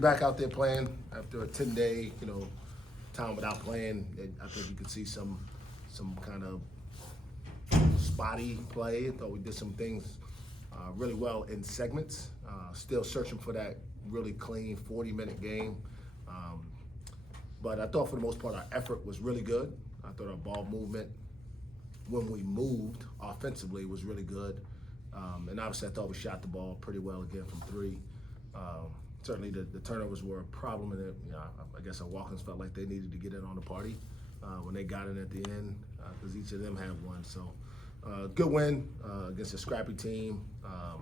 Back out there playing after a 10-day, time without playing. I think you could see some kind of spotty play. I thought we did some things really well in segments. Still searching for that really clean 40-minute game. But I thought for the most part our effort was really good. I thought our ball movement when we moved offensively was really good. And obviously I thought we shot the ball pretty well again from three. Certainly the turnovers were a problem, and I guess our walk-ins felt like they needed to get in on the party when they got in at the end, because each of them had one. So good win against a scrappy team. I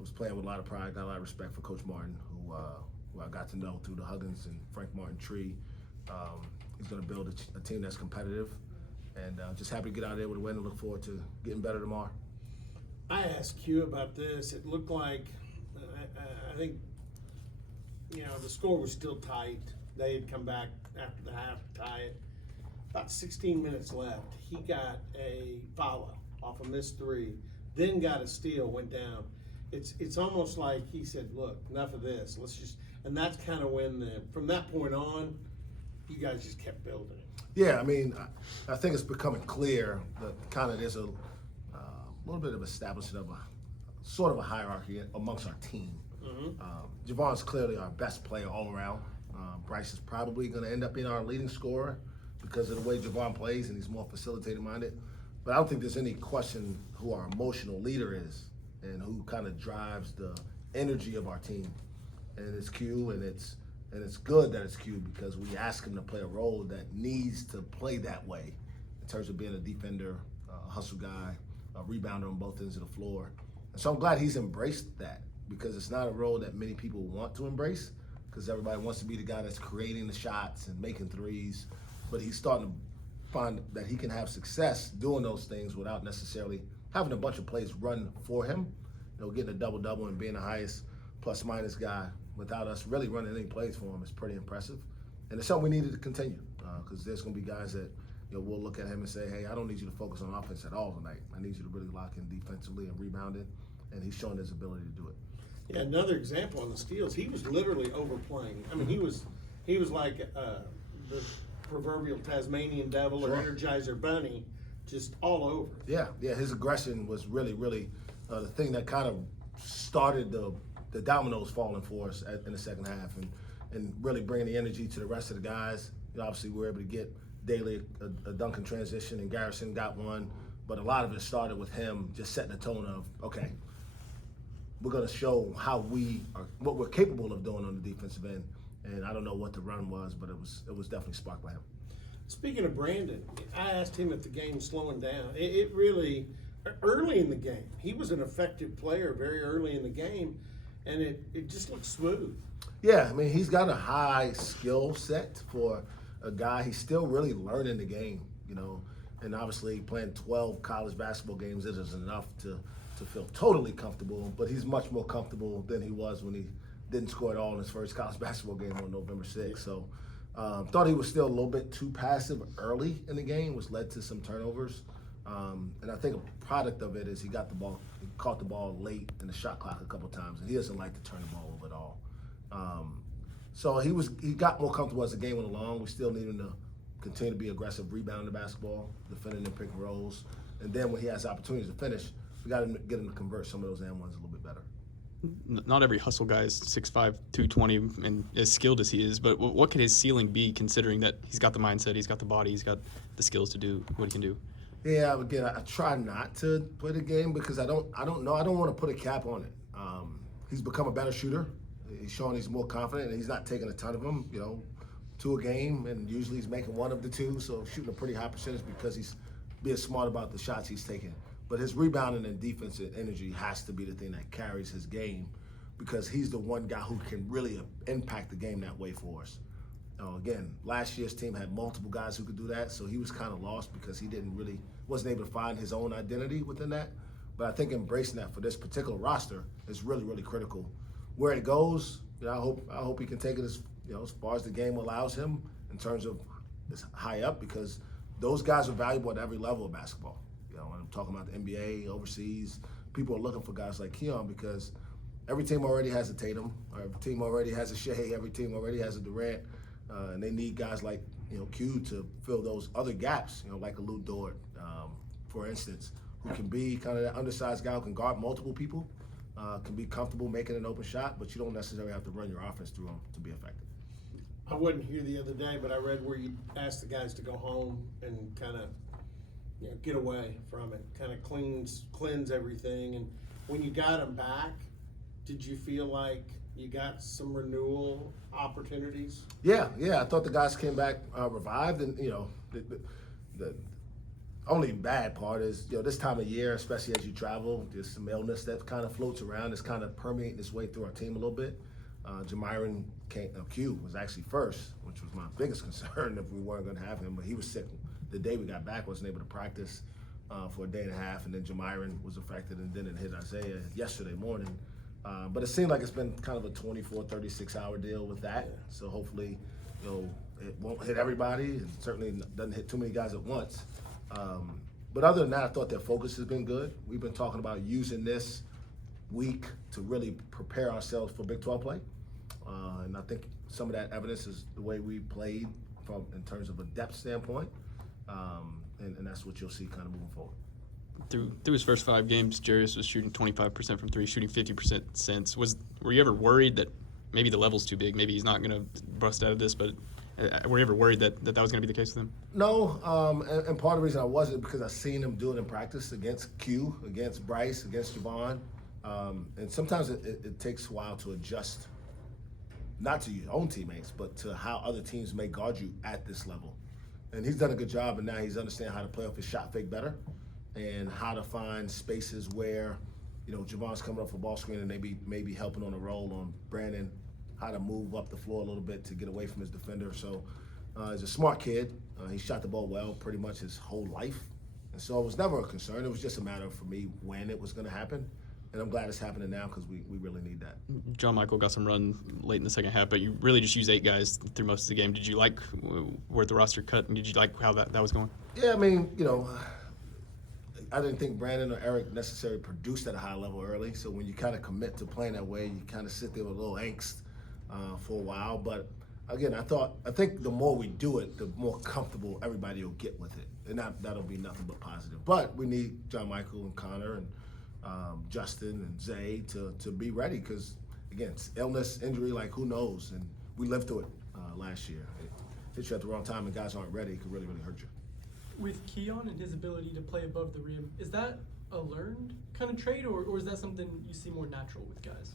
was playing with a lot of pride, got a lot of respect for Coach Martin, who I got to know through the Huggins and Frank Martin tree. He's going to build a team that's competitive, and just happy to get out there with a win and look forward to getting better tomorrow. I asked Q about this. It looked like, I think, the score was still tight. They had come back after the half to tie it. About 16 minutes left. He got a foul off a missed three, then got a steal, went down. It's almost like he said, look, enough of this. Let's just, and that's kind of when from that point on, you guys just kept building it. Yeah, I mean, I think it's becoming clear that kind of there's a little bit of establishment of a sort of a hierarchy amongst our team. Javon's clearly our best player all around. Bryce is probably going to end up being our leading scorer because of the way Javon plays, and he's more facilitator minded. But I don't think there's any question who our emotional leader is and who kind of drives the energy of our team. And it's Q, and it's good that it's Q because we ask him to play a role that needs to play that way in terms of being a defender, a hustle guy, a rebounder on both ends of the floor. And so I'm glad he's embraced that, because it's not a role that many people want to embrace, because everybody wants to be the guy that's creating the shots and making threes. But he's starting to find that he can have success doing those things without necessarily having a bunch of plays run for him. Getting a double-double and being the highest plus-minus guy without us really running any plays for him is pretty impressive. And it's something we needed to continue, because there's going to be guys that we'll look at him and say, hey, I don't need you to focus on offense at all tonight. I need you to really lock in defensively and rebounding. And he's shown his ability to do it. Yeah, another example on the steals, he was literally overplaying. I mean, he was like the proverbial Tasmanian devil or Energizer bunny, just all over. Yeah, his aggression was really, really the thing that kind of started the dominoes falling for us in the second half, and really bringing the energy to the rest of the guys. Obviously, we were able to get Daly a dunk in transition, and Garrison got one, but a lot of it started with him just setting the tone of, okay, we're going to show what we're capable of doing on the defensive end. And I don't know what the run was, but it was definitely sparked by him. Speaking of Brandon, I asked him if the game's slowing down. It really, early in the game, he was an effective player very early in the game, and it just looked smooth. Yeah, I mean, he's got a high skill set for a guy. He's still really learning the game, and obviously playing 12 college basketball games isn't enough to feel totally comfortable, but he's much more comfortable than he was when he didn't score at all in his first college basketball game on November 6th. So thought he was still a little bit too passive early in the game, which led to some turnovers. And I think a product of it is he caught the ball late in the shot clock a couple times, and he doesn't like to turn the ball over at all. So he got more comfortable as the game went along. We still need him to continue to be aggressive, rebounding the basketball, defending in pick and rolls. And then when he has opportunities to finish, we got to get him to convert some of those and ones a little bit better. Not every hustle guy is 6'5", 220, and as skilled as he is, but what could his ceiling be, considering that he's got the mindset, he's got the body, he's got the skills to do what he can do? Yeah, again, I try not to play the game because I don't know. I don't want to put a cap on it. He's become a better shooter. He's showing he's more confident, and he's not taking a ton of them, 2 a game, and usually he's making 1 of the 2, so shooting a pretty high percentage because he's being smart about the shots he's taking. But his rebounding and defensive energy has to be the thing that carries his game, because he's the one guy who can really impact the game that way for us. Again, last year's team had multiple guys who could do that, so he was kind of lost because he wasn't able to find his own identity within that. But I think embracing that for this particular roster is really, really critical. Where it goes, I hope he can take it as far as the game allows him in terms of this high up, because those guys are valuable at every level of basketball. When I'm talking about the NBA, overseas, people are looking for guys like Keon because every team already has a Tatum, every team already has a Shea, every team already has a Durant, and they need guys like Q to fill those other gaps. Like a Lou Dort, for instance, who can be kind of that undersized guy who can guard multiple people, can be comfortable making an open shot, but you don't necessarily have to run your offense through them to be effective. I wasn't here the other day, but I read where you asked the guys to go home and kind of get away from it, kind of cleanse everything. And when you got them back, did you feel like you got some renewal opportunities? Yeah. I thought the guys came back revived, and the only bad part is this time of year, especially as you travel, there's some illness that kind of floats around. It's kind of permeating its way through our team a little bit. Jamiron Q was actually first, which was my biggest concern if we weren't going to have him. But he was sick the day we got back, wasn't able to practice for a day and a half, and then Jamiron was affected, and then it hit Isaiah yesterday morning. But it seemed like it's been kind of a 24, 36-hour deal with that. So hopefully, it won't hit everybody, and certainly doesn't hit too many guys at once. But other than that, I thought their focus has been good. We've been talking about using this week to really prepare ourselves for Big 12 play. And I think some of that evidence is the way we played in terms of a depth standpoint. And that's what you'll see kind of moving forward. Through his first 5 games, Jarius was shooting 25% from 3, shooting 50% since. Were you ever worried that maybe the level's too big, maybe he's not going to bust out of this, but were you ever worried that was going to be the case with him? No, and part of the reason I wasn't because I seen him do it in practice against Q, against Bryce, against Javon. And sometimes it takes a while to adjust, not to your own teammates, but to how other teams may guard you at this level. And he's done a good job, and now he's understanding how to play off his shot fake better and how to find spaces where, Javon's coming up for ball screen and maybe helping on a roll on Brandon, how to move up the floor a little bit to get away from his defender. So he's a smart kid. He shot the ball well pretty much his whole life. And so it was never a concern. It was just a matter for me when it was going to happen. And I'm glad it's happening now because we really need that. John Michael got some run late in the second half, but you really just used 8 guys through most of the game. Did you like where the roster cut, and did you like how that was going? Yeah, I mean, I didn't think Brandon or Eric necessarily produced at a high level early. So when you kind of commit to playing that way, you kind of sit there with a little angst for a while. But again, I think the more we do it, the more comfortable everybody will get with it. And that'll be nothing but positive. But we need John Michael and Connor and Justin and Zay to be ready because, again, it's illness, injury, like who knows? And we lived through it last year. It hits you at the wrong time and guys aren't ready. It could really, really hurt you. With Keon and his ability to play above the rim, is that a learned kind of trait or is that something you see more natural with guys?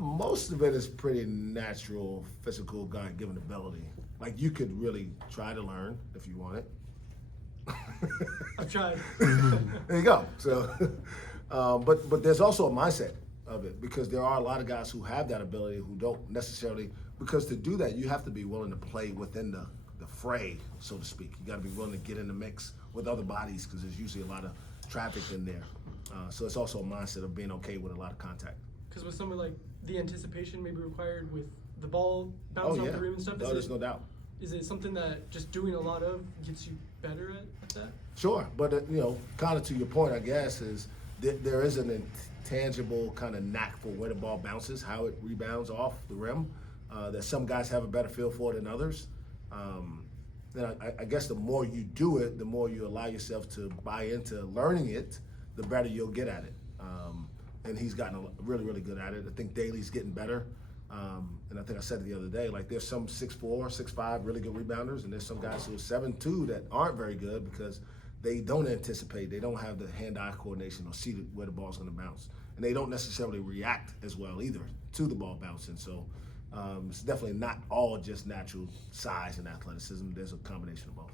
Most of it is pretty natural, physical, God-given ability. Like you could really try to learn if you want it. I've tried. There you go. So, but there's also a mindset of it because there are a lot of guys who have that ability who don't necessarily, because to do that you have to be willing to play within the fray, so to speak. You got to be willing to get in the mix with other bodies because there's usually a lot of traffic in there. So it's also a mindset of being okay with a lot of contact. Because with someone like the anticipation maybe required with the ball bouncing off the rim and stuff, there's no doubt. Is it something that just doing a lot of gets you better at that? Sure, but kind of to your point, I guess, is there is an intangible kind of knack for where the ball bounces, how it rebounds off the rim. That some guys have a better feel for it than others. Then I guess the more you do it, the more you allow yourself to buy into learning it, the better you'll get at it. And he's gotten really, really good at it. I think Daly's getting better. And I think I said it the other day, like there's some 6'4", 6'5", really good rebounders, and there's some guys who are 7'2" that aren't very good because they don't anticipate, they don't have the hand-eye coordination or see where the ball's gonna bounce. And they don't necessarily react as well either to the ball bouncing. So it's definitely not all just natural size and athleticism. There's a combination of both.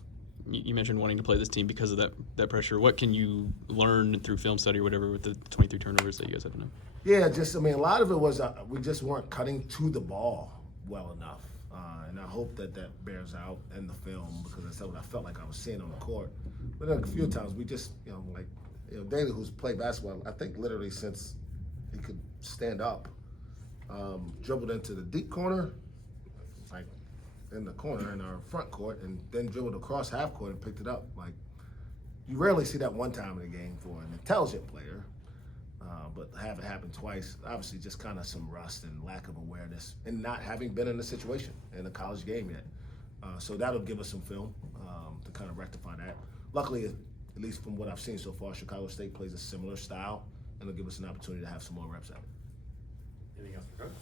You mentioned wanting to play this team because of that pressure. What can you learn through film study or whatever with the 23 turnovers that you guys had to know? Yeah, a lot of it was we just weren't cutting to the ball well enough. And I hope that bears out in the film because that's what I felt like I was seeing on the court. But a few times we just, Daly, who's played basketball, I think literally since he could stand up, dribbled into the deep corner, like in the corner in our front court, and then dribbled across half court and picked it up. Like, you rarely see that one time in a game for an intelligent player. but have it happen twice, obviously just kind of some rust and lack of awareness and not having been in a situation in a college game yet. So that'll give us some film to kind of rectify that. Luckily, at least from what I've seen so far, Chicago State plays a similar style, and it'll give us an opportunity to have some more reps at it. Anything else for Coach?